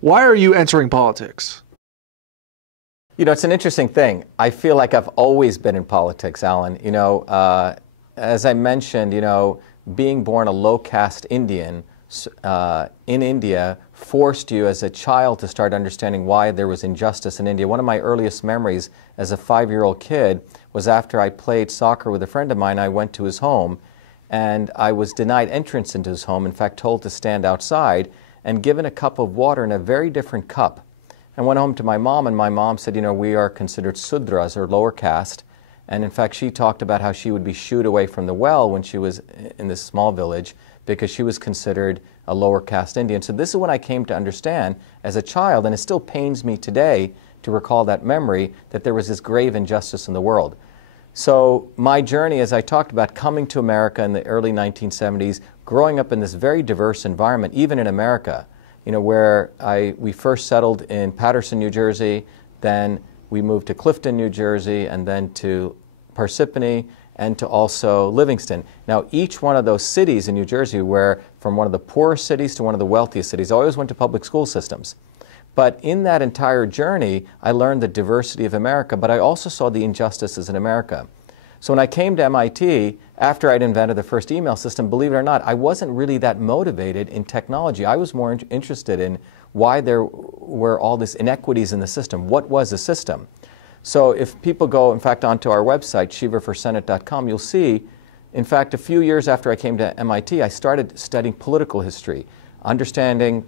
Why are you entering politics? You know, it's an interesting thing. I feel like I've always been in politics, Alan. As I mentioned, being born a low-caste Indian in India forced you as a child to start understanding why there was injustice in India. One of my earliest memories as a 5-year-old kid was after I played soccer with a friend of mine. I went to his home, and I was denied entrance into his home, in fact told to stand outside, and given a cup of water in a very different cup. I went home to my mom, and my mom said, we are considered Sudras, or lower caste. And in fact, she talked about how she would be shooed away from the well when she was in this small village because she was considered a lower caste Indian. So this is when I came to understand as a child, and it still pains me today to recall that memory, that there was this grave injustice in the world. So my journey, as I talked about, coming to America in the early 1970s, growing up in this very diverse environment, even in America, where we first settled in Paterson, New Jersey, then we moved to Clifton, New Jersey, and then to Parsippany, and to also Livingston. Now, each one of those cities in New Jersey were from one of the poorest cities to one of the wealthiest cities. I always went to public school systems. But in that entire journey, I learned the diversity of America, but I also saw the injustices in America. So when I came to MIT, after I'd invented the first email system, believe it or not, I wasn't really that motivated in technology. I was more interested in why there were all these inequities in the system. What was the system? So if people go, in fact, onto our website, shivaforsenate.com, you'll see, in fact, a few years after I came to MIT, I started studying political history, understanding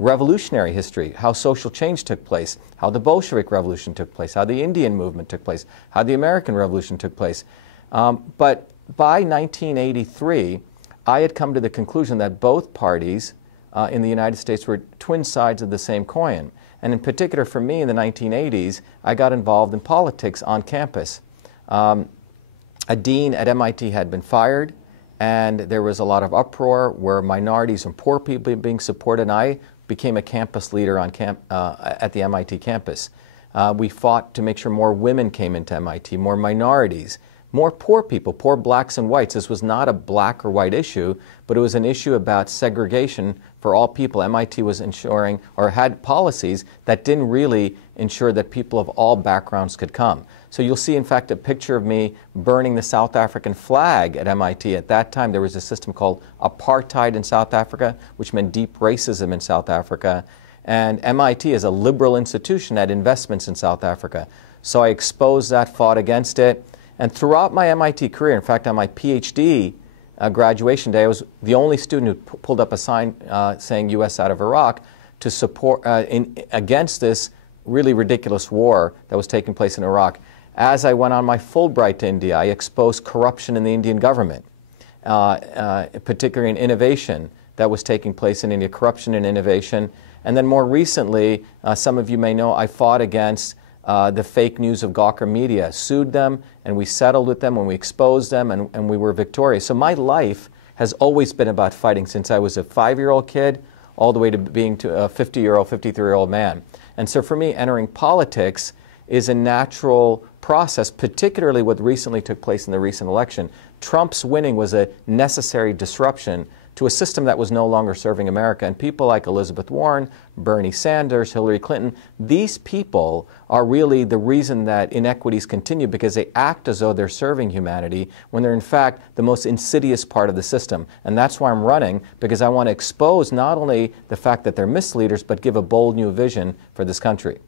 revolutionary history, how social change took place, how the Bolshevik Revolution took place, how the Indian movement took place, how the American Revolution took place. But by 1983, I had come to the conclusion that both parties in the United States were twin sides of the same coin. And in particular, for me, in the 1980s, I got involved in politics on campus. A dean at MIT had been fired, and there was a lot of uproar where minorities and poor people being supported, and I became a campus leader on at the MIT campus. We fought to make sure more women came into MIT, more minorities, more poor people, poor blacks and whites. This was not a black or white issue, but it was an issue about segregation for all people. MIT was ensuring, or had policies that didn't really ensure that people of all backgrounds could come. So you'll see, in fact, a picture of me burning the South African flag at MIT. At that time, there was a system called apartheid in South Africa, which meant deep racism in South Africa. And MIT is a liberal institution that had investments in South Africa. So I exposed that, fought against it. And throughout my MIT career, in fact, on my PhD graduation day, I was the only student who pulled up a sign saying U.S. out of Iraq to support against this really ridiculous war that was taking place in Iraq. As I went on my Fulbright to India, I exposed corruption in the Indian government, particularly in innovation that was taking place in India, corruption and innovation. And then more recently, some of you may know, I fought against the fake news of Gawker Media, sued them, and we settled with them when we exposed them, and we were victorious. So my life has always been about fighting since I was a 5-year-old kid all the way to being a 50-year-old, 53-year-old man. And so for me, entering politics is a natural process, particularly what recently took place in the recent election. Trump's winning was a necessary disruption to a system that was no longer serving America. And people like Elizabeth Warren, Bernie Sanders, Hillary Clinton, these people are really the reason that inequities continue, because they act as though they're serving humanity when they're in fact the most insidious part of the system. And that's why I'm running, because I want to expose not only the fact that they're misleaders, but give a bold new vision for this country.